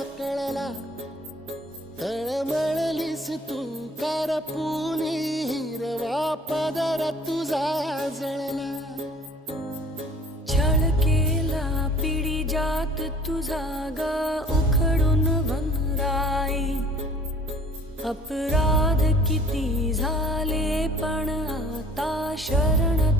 कळला, तळमळलीस तू करपुनी, हिरवा पदर तुझा जळला. छळ केला पिढी जात तुझा ग उखडून वनराई. अपराध किती झाले पण आता शरण